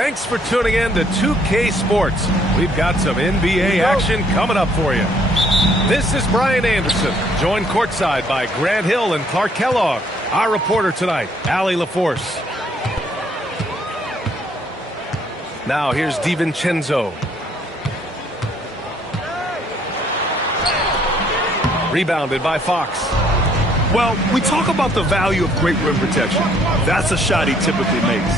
thanks for tuning in to 2K Sports. We've got some NBA action coming up for you. This is Brian Anderson, joined courtside by Grant Hill and Clark Kellogg. Our reporter tonight, Allie LaForce. Now here's DiVincenzo. Rebounded by Fox. Well, we talk about the value of great rim protection. That's a shot he typically makes.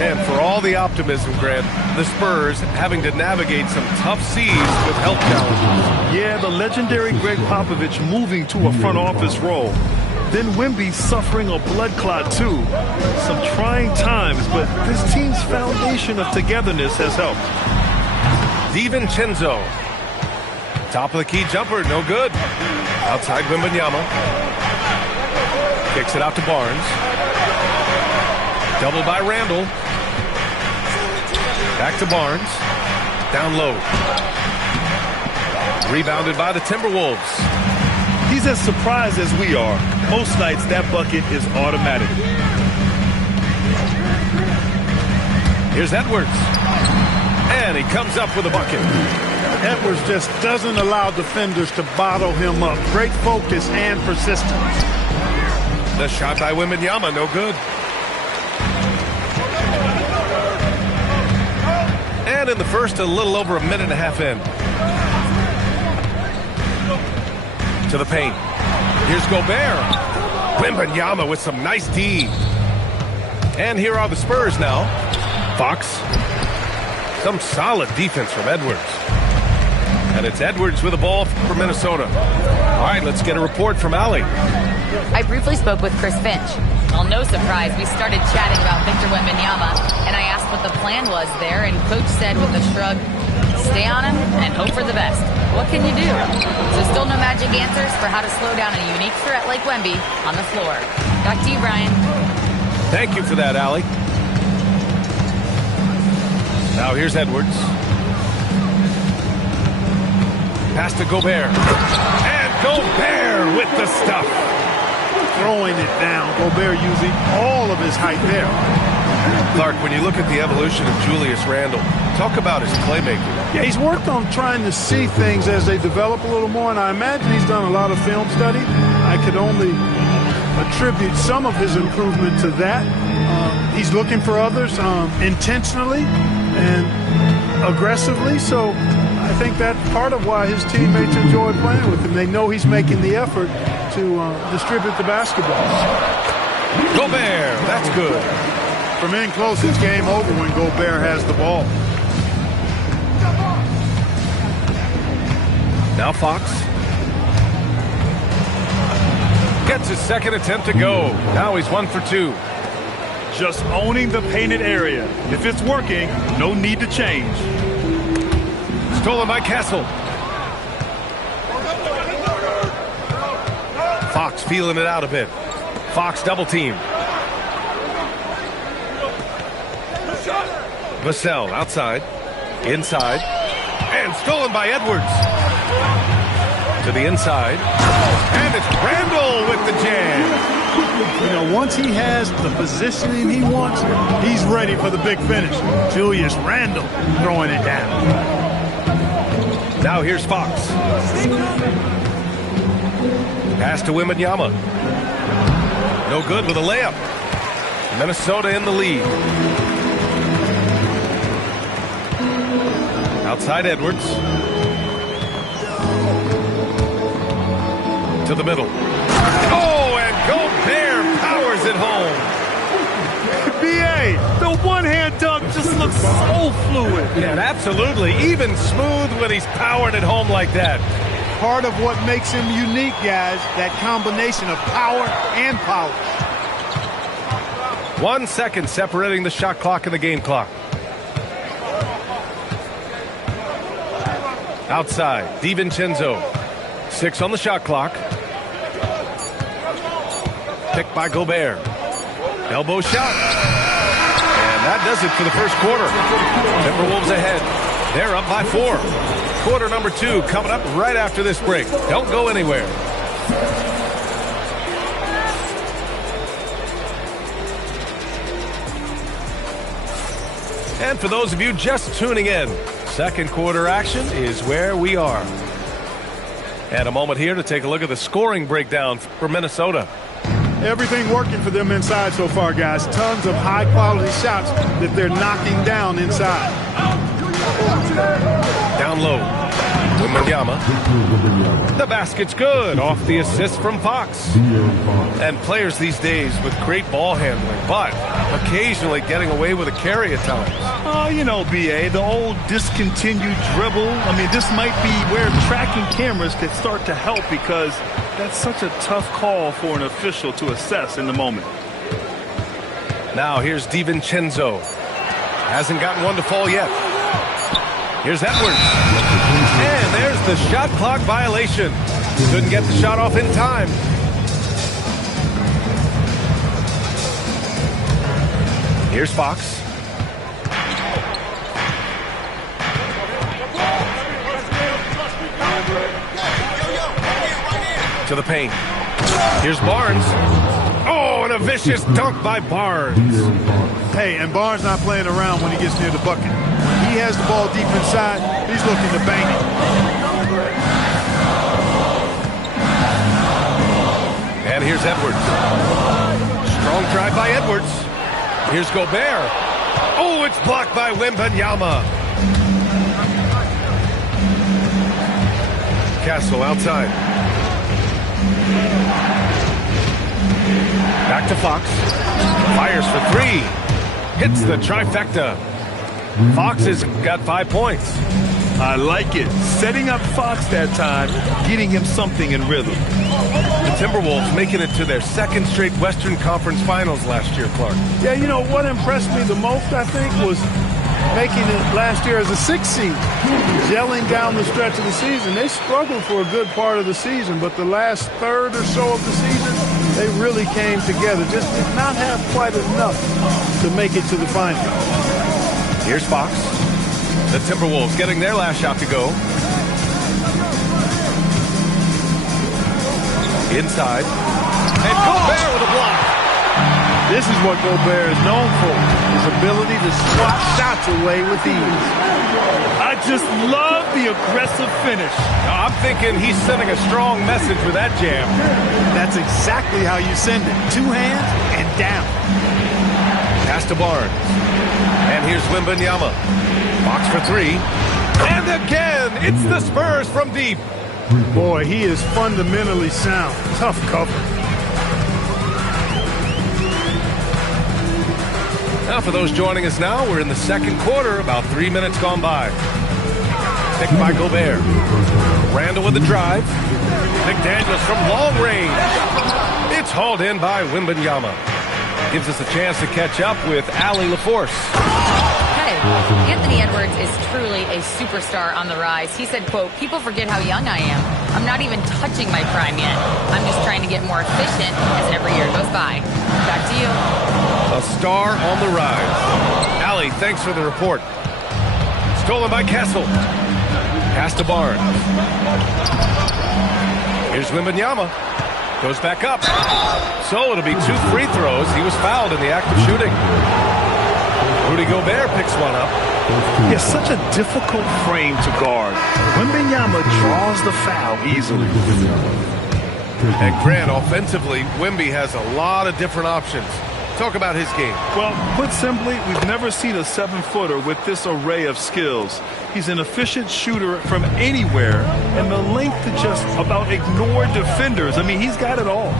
And for all the optimism, Grant, the Spurs having to navigate some tough seas with health challenges. Yeah, the legendary Greg Popovich moving to a front office role. Then Wemby suffering a blood clot too. Some trying times, but this team's foundation of togetherness has helped. DiVincenzo. Top of the key jumper, no good. Outside Wembanyama. Kicks it out to Barnes. Double by Randall. Back to Barnes. Down low. Rebounded by the Timberwolves. He's as surprised as we are. Most nights that bucket is automatic. Here's Edwards. And he comes up with a bucket. Edwards just doesn't allow defenders to bottle him up. Great focus and persistence. The shot by Wembanyama, no good. And in the first, a little over a minute and a half in. To the paint. Here's Gobert. Wembanyama with some nice D. And here are the Spurs now. Fox. Some solid defense from Edwards. And it's Edwards with the ball for Minnesota. All right, let's get a report from Allie. I briefly spoke with Chris Finch. Well, no surprise, we started chatting about Victor Wembanyama, and I asked what the plan was there, and Coach said with a shrug, stay on him and hope for the best. What can you do? So still no magic answers for how to slow down a unique threat like Wemby on the floor. Back to you, Brian. Thank you for that, Allie. Now here's Edwards. Pass to Gobert. And Gobert with the stuff. Throwing it down. Gobert using all of his height there. Clark, when you look at the evolution of Julius Randle, talk about his playmaking. Yeah, he's worked on trying to see things as they develop a little more, and I imagine he's done a lot of film study. I could only attribute some of his improvement to that. He's looking for others intentionally and aggressively, so I think that's part of why his teammates enjoy playing with him. They know he's making the effort to distribute the basketball. Gobert, that's good. From in close, it's game over when Gobert has the ball. Now Fox. Gets his second attempt to go. Now he's 1 for 2. Just owning the painted area. If it's working, no need to change. Stolen by Castle. Fox feeling it out a bit. Fox double team. Vassell outside. Inside. And stolen by Edwards. To the inside. And it's Randall with the jam. You know, once he has the positioning he wants, he's ready for the big finish. Julius Randle throwing it down. Now here's Fox. Pass to Wembanyama. No good with a layup. Minnesota in the lead. Outside Edwards. To the middle. Oh, and Gobert powers it home. B.A., the one-hand dunk just looks so fluid. Yeah, absolutely. Even smooth when he's powering it home like that. Part of what makes him unique, guys, that combination of power and polish. 1 second separating the shot clock and the game clock. Outside, DiVincenzo. 6 on the shot clock. Picked by Gobert. Elbow shot. And that does it for the first quarter. Timberwolves ahead. They're up by 4. Quarter number 2 coming up right after this break. Don't go anywhere. And for those of you just tuning in, second quarter action is where we are. And a moment here to take a look at the scoring breakdown for Minnesota. Everything working for them inside so far, guys. Tons of high-quality shots that they're knocking down inside. Down low. Wembanyama. The basket's good off the assist from Fox. And players these days with great ball handling, but occasionally getting away with a carry at times. Oh, you know, B.A., the old discontinued dribble. I mean, this might be where tracking cameras could start to help because that's such a tough call for an official to assess in the moment. Now here's DiVincenzo. Hasn't gotten one to fall yet. Here's Edwards. And there's the shot clock violation. Couldn't get the shot off in time. Here's Fox. To the paint. Here's Barnes. Oh, and a vicious dunk by Barnes. Hey, and Barnes not playing around when he gets near the bucket. When he has the ball deep inside, he's looking to bang it. And here's Edwards. Strong drive by Edwards. Here's Gobert. Oh, it's blocked by Wembanyama. Castle outside. Back to Fox. Fires for three. Hits the trifecta. Fox has got 5 points. I like it. Setting up Fox that time, getting him something in rhythm. The Timberwolves making it to their second straight Western Conference Finals last year, Clark. Yeah, you know, what impressed me the most, I think, was making it last year as a 6th seed. Gelling down the stretch of the season. They struggled for a good part of the season, but the last third or so of the season, they really came together. Just did not have quite enough to make it to the finals. Here's Fox. The Timberwolves getting their last shot to go. Inside. And Gobert with a block. This is what Gobert is known for, his ability to swat shots away with ease. I just love the aggressive finish. Now, I'm thinking he's sending a strong message with that jam. That's exactly how you send it. 2 hands and down. Pass to Barnes. And here's Wembanyama. Fox for 3. And again, it's the Spurs from deep. Boy, he is fundamentally sound. Tough cover. Now, for those joining us now, we're in the second quarter, about 3 minutes gone by. Picked by Gobert. Randall with the drive. McDaniels from long range. It's hauled in by Wembanyama. Gives us a chance to catch up with Allie LaForce. Hey, Anthony Edwards is truly a superstar on the rise. He said, quote, "People forget how young I am. I'm not even touching my prime yet. I'm just trying to get more efficient as every year goes by." Back to you. A star on the rise. Allie, thanks for the report. Stolen by Castle. Pass to Barnes. Here's Wembanyama. Goes back up. So it'll be 2 free throws. He was fouled in the act of shooting. Rudy Gobert picks one up. It's such a difficult frame to guard. Wembanyama draws the foul easily. And Grant, offensively, Wemby has a lot of different options. Talk about his game. Well, put simply, we've never seen a 7-footer with this array of skills. He's an efficient shooter from anywhere, and the length to just about ignore defenders. I mean, he's got it all.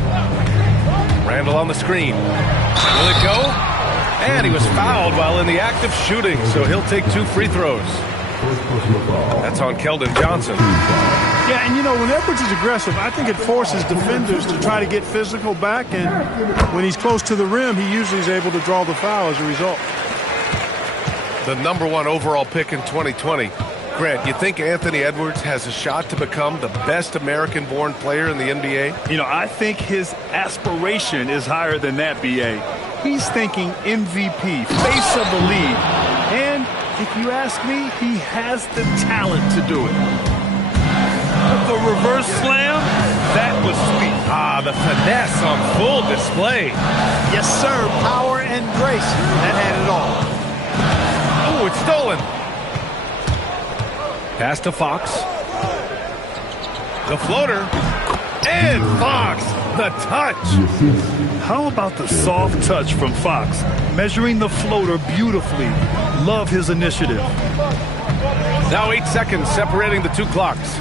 Randall on the screen. Will it go? And he was fouled while in the act of shooting, so he'll take 2 free throws. That's on Keldon Johnson. Yeah, and you know, when Edwards is aggressive, I think it forces defenders to try to get physical back, and when he's close to the rim, he usually is able to draw the foul as a result. The #1 overall pick in 2020. Grant, you think Anthony Edwards has a shot to become the best American-born player in the NBA? You know, I think his aspiration is higher than that, B.A. He's thinking MVP, face of the league. And if you ask me, he has the talent to do it. The reverse slam, that was sweet. Ah, the finesse on full display. Yes, sir. Power and grace. That had it all. Oh, Ooh, it's stolen. Pass to Fox. The floater. And Fox, the touch. How about the soft touch from Fox? Measuring the floater beautifully. Love his initiative. Now 8 seconds separating the two clocks.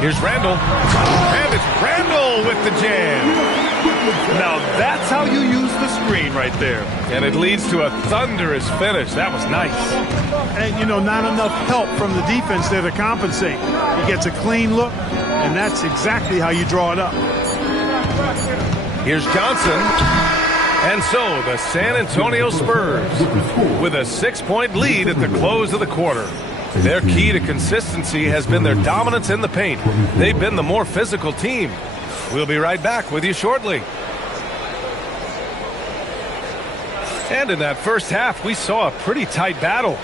Here's Randall. And it's Randall with the jam. Now that's how you use the screen right there. And it leads to a thunderous finish. That was nice. And, you know, not enough help from the defense there to compensate. He gets a clean look, and that's exactly how you draw it up. Here's Johnson. And so the San Antonio Spurs with a 6-point lead at the close of the quarter. Their key to consistency has been their dominance in the paint. They've been the more physical team. We'll be right back with you shortly. And in that first half, we saw a pretty tight battle.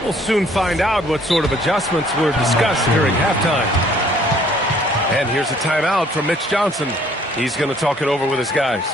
We'll soon find out what sort of adjustments were discussed during halftime. And here's a timeout from Mitch Johnson. He's going to talk it over with his guys.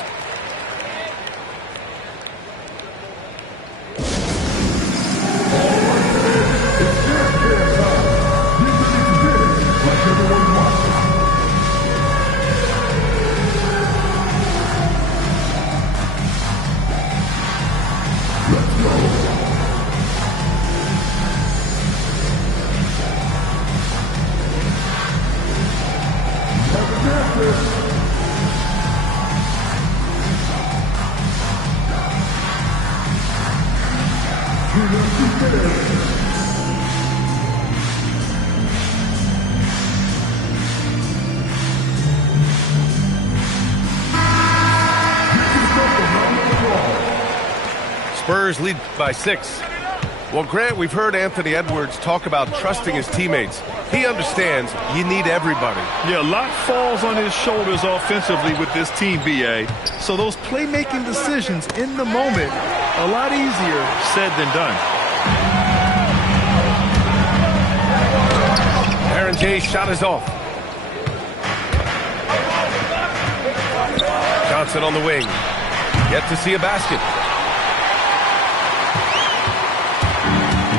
Spurs lead by 6. Well, Grant, we've heard Anthony Edwards talk about trusting his teammates. He understands you need everybody. Yeah, a lot falls on his shoulders offensively with this team, B.A. So those playmaking decisions in the moment, a lot easier said than done. Aaron Jay's shot is off. Johnson on the wing. Yet to see a basket.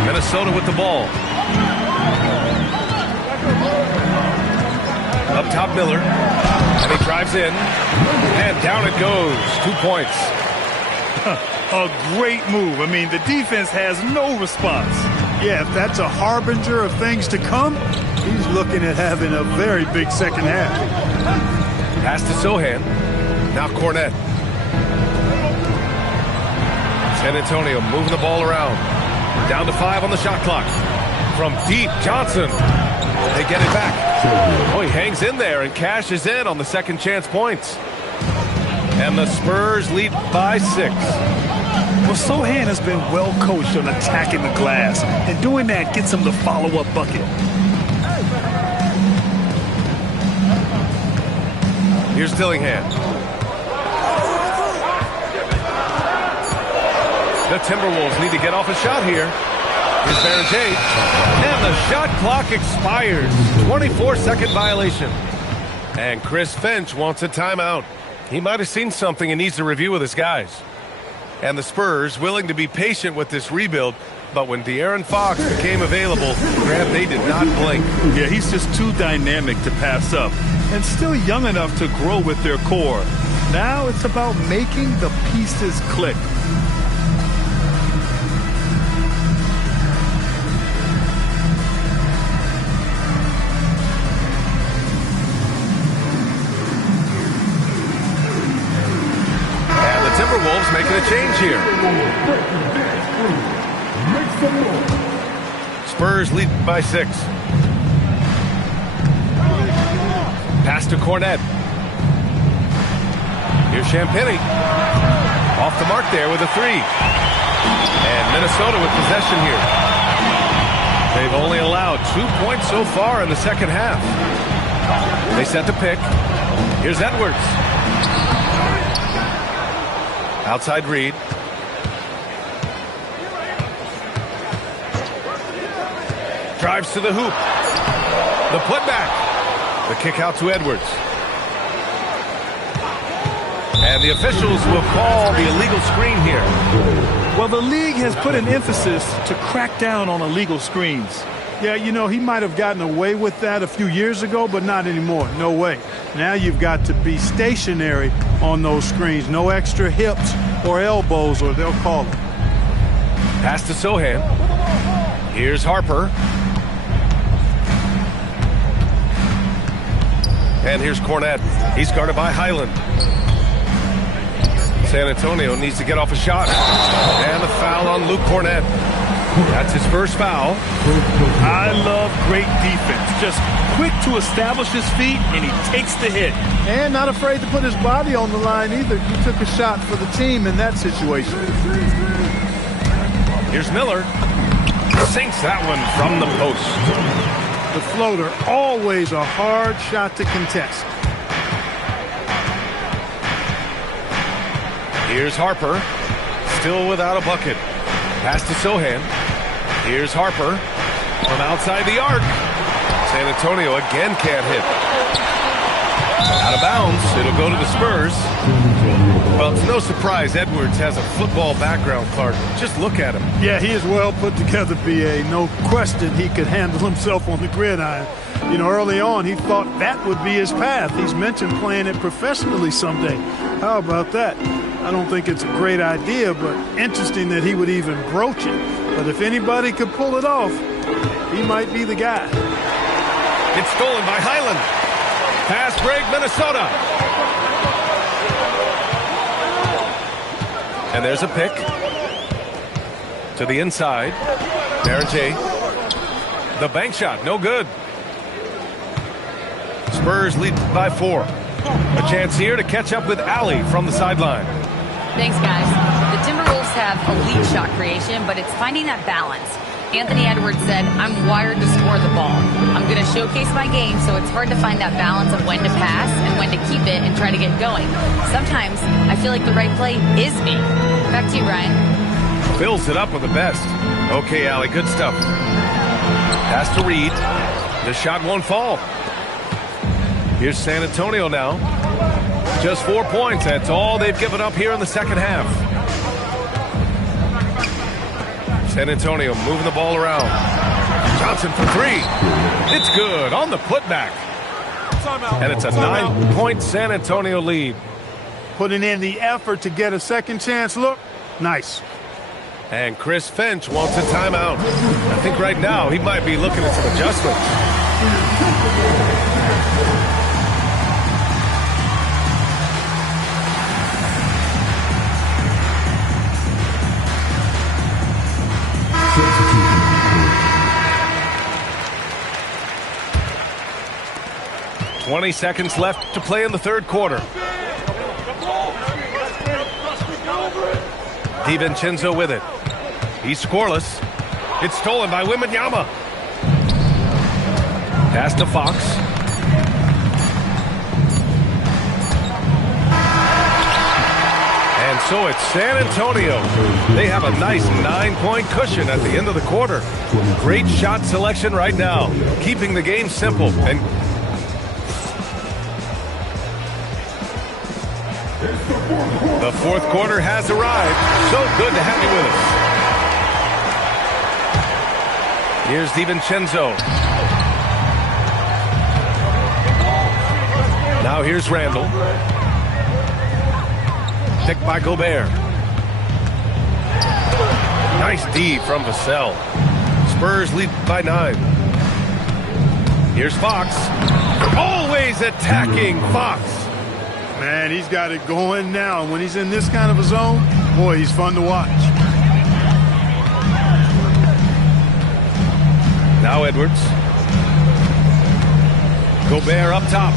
Minnesota with the ball. Up top, Miller. And he drives in. And down it goes. 2 points. A great move. I mean, the defense has no response. Yeah, if that's a harbinger of things to come, he's looking at having a very big second half. Pass to Sohan. Now Cornette. San Antonio moving the ball around. Down to 5 on the shot clock. From deep, Johnson. They get it back. Oh, he hangs in there and cashes in on the second chance points. And the Spurs lead by 6. Well, Sohan has been well coached on attacking the glass, and doing that gets him the follow-up bucket. Here's Dillingham. The Timberwolves need to get off a shot here. Here's Baron Tate. And the shot clock expires. 24-second violation. And Chris Finch wants a timeout. He might have seen something and needs to review with his guys. And the Spurs willing to be patient with this rebuild, but when De'Aaron Fox became available, Grant, they did not blink. Yeah, he's just too dynamic to pass up, and still young enough to grow with their core. Now it's about making the pieces click. Timberwolves making a change here. Spurs lead by 6. Pass to Cornette. Here's Champagnie. Off the mark there with a 3. And Minnesota with possession here. They've only allowed 2 points so far in the second half. They set the pick. Here's Edwards. Outside Reed. Drives to the hoop. The putback. The kick out to Edwards. And the officials will call the illegal screen here. Well, the league has put an emphasis to crack down on illegal screens. Yeah, you know, he might have gotten away with that a few years ago, but not anymore. No way. Now you've got to be stationary on those screens. No extra hips or elbows, or they'll call it. Pass to Sohan. Here's Harper. And here's Cornette. He's guarded by Highland. San Antonio needs to get off a shot. And a foul on Luke Cornette. That's his first foul. I love great defense. Just quick to establish his feet, and he takes the hit. And not afraid to put his body on the line either. He took a shot for the team in that situation. Here's Miller. Sinks that one from the post. The floater, always a hard shot to contest. Here's Harper. Still without a bucket. Pass to Sohan. Here's Harper from outside the arc. San Antonio again can't hit. Out of bounds. It'll go to the Spurs. Well, it's no surprise Edwards has a football background, Clark. Just look at him. Yeah, he is well put together, B.A. No question he could handle himself on the gridiron. You know, early on, he thought that would be his path. He's mentioned playing it professionally someday. How about that? I don't think it's a great idea, but interesting that he would even broach it. But if anybody could pull it off, he might be the guy. It's stolen by Highland. Pass break, Minnesota. And there's a pick. To the inside. Baron J. The bank shot, no good. Spurs lead by 4. A chance here to catch up with Allie from the sideline. Thanks, guys. The Timberwolves have elite shot creation, but it's finding that balance. Anthony Edwards said, I'm wired to score the ball. I'm going to showcase my game, so it's hard to find that balance of when to pass and when to keep it and try to get going. Sometimes I feel like the right play is me. Back to you, Brian. Fills it up with the best. Okay, Allie, good stuff. Pass to Reed. The shot won't fall. Here's San Antonio now. Just 4 points. That's all they've given up here in the second half. San Antonio moving the ball around. Johnson for 3. It's good on the putback. And it's a 9-point San Antonio lead. Putting in the effort to get a second chance look. Nice. And Chris Finch wants a timeout. I think right now he might be looking at some adjustments. 20 seconds left to play in the third quarter. DiVincenzo with it. He's scoreless. It's stolen by Wembanyama. Pass to Fox. And so it's San Antonio. They have a nice 9-point cushion at the end of the quarter. Great shot selection right now, keeping the game simple. And the fourth quarter has arrived. So good to have you with us. Here's DiVincenzo. Now here's Randall. Picked by Gobert. Nice D from Vassell. Spurs lead by 9. Here's Fox. Always attacking Fox. Man, he's got it going now. When he's in this kind of a zone, boy, he's fun to watch. Now Edwards. Gobert up top.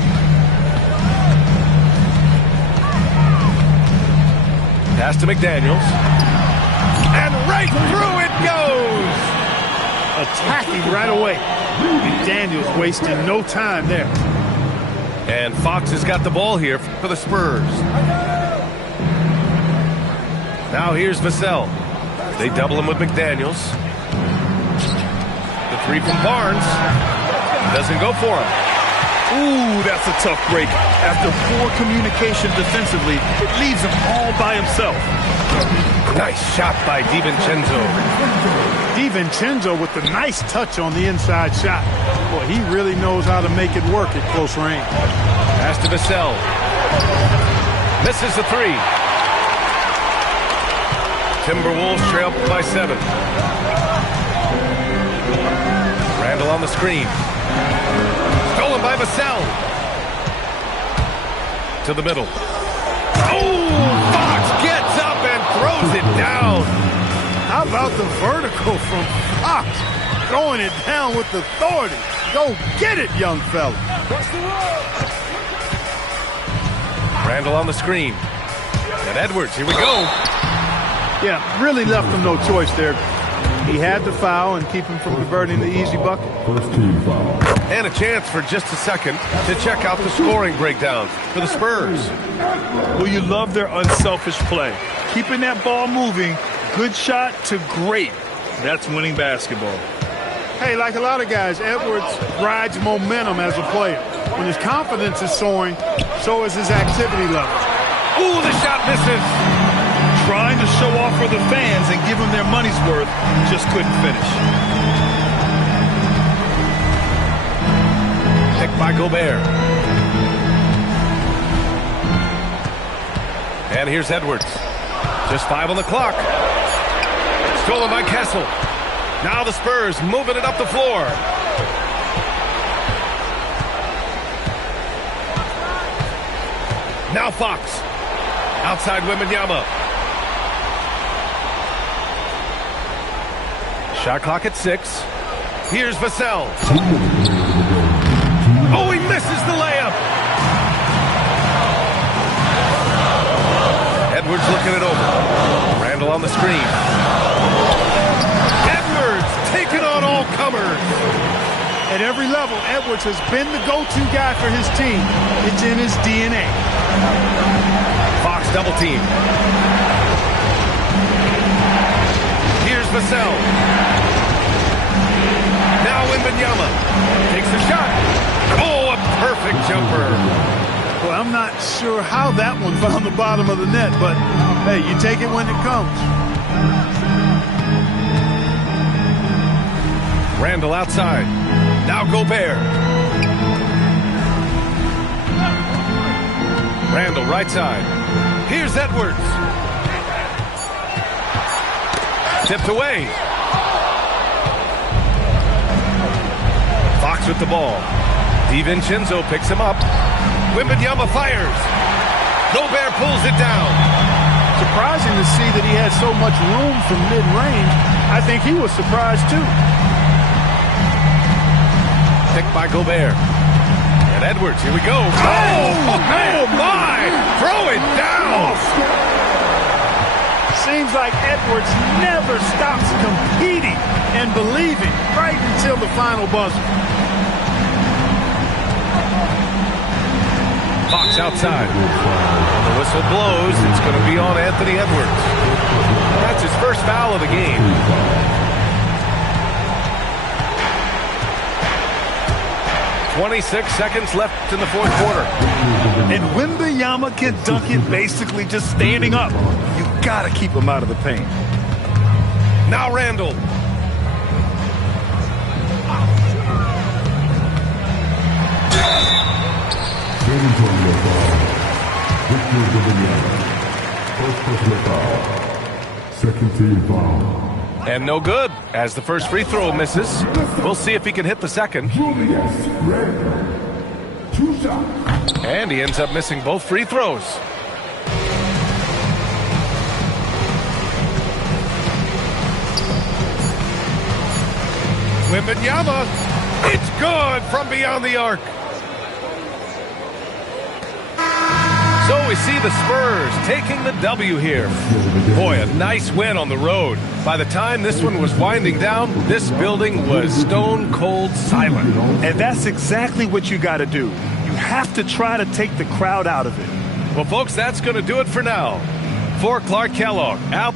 Pass to McDaniels. And right through it goes! Attacking right away. McDaniels wasting no time there. And Fox has got the ball here for the Spurs. Now here's Vassell. They double him with McDaniels. The three from Barnes. Doesn't go for him. Ooh, that's a tough break. After poor communication defensively, it leaves him all by himself. Nice shot by DiVincenzo. DiVincenzo with the nice touch on the inside shot. Boy, he really knows how to make it work at close range. Pass to Vassell. Misses the three. Timberwolves trail by 7. Randall on the screen. Stolen by Vassell. To the middle. Oh, Fox gets up and throws it down. How about the vertical from Fox? Throwing it down with authority. Go get it, young fella. Randall on the screen. And Edwards, here we go. Yeah, really left him no choice there. He had to foul and keep him from converting the easy bucket. And a chance for just a second to check out the scoring breakdown for the Spurs. Well, you love their unselfish play. Keeping that ball moving, good shot to great. That's winning basketball. Hey, like a lot of guys, Edwards rides momentum as a player. When his confidence is soaring, so is his activity level. Ooh, the shot misses. Trying to show off for the fans and give them their money's worth, just couldn't finish. Picked by Gobert. And here's Edwards. Just 5 on the clock. Stolen by Kessel. Now the Spurs moving it up the floor. Now Fox. Outside Wembanyama. Shot clock at 6. Here's Vassell. Oh, he misses the layup. Edwards looking it over. Randall on the screen. Edwards taking on all comers. At every level, Edwards has been the go-to guy for his team. It's in his DNA. Fox double team. Here's Vassell. Now Wembanyama takes a shot. Oh, a perfect jumper. Well, I'm not sure how that one found the bottom of the net, but hey, you take it when it comes. Randall outside. Now Gobert. Randall right side. Here's Edwards. Tipped away. Fox with the ball. DiVincenzo picks him up. Wembanyama fires. Gobert pulls it down. Surprising to see that he had so much room from mid-range. I think he was surprised too. Picked by Gobert. And Edwards, here we go. Oh my! Throw it down! Seems like Edwards never stops competing and believing right until the final buzzer. Fox outside. When the whistle blows, it's going to be on Anthony Edwards. That's his first foul of the game. "26 seconds left in the fourth quarter." And Wembanyama can dunk it basically just standing up. You gotta keep him out of the paint. Now Randall. Second team foul. And no good, as the first free throw misses. We'll see if he can hit the second. Julius Randle. 2 shots. And he ends up missing both free throws. Wembanyama, it's good from beyond the arc. So we see the Spurs taking the W here. Boy, a nice win on the road. By the time this one was winding down, this building was stone cold silent. And that's exactly what you got to do. You have to try to take the crowd out of it. Well, folks, that's going to do it for now. For Clark Kellogg, out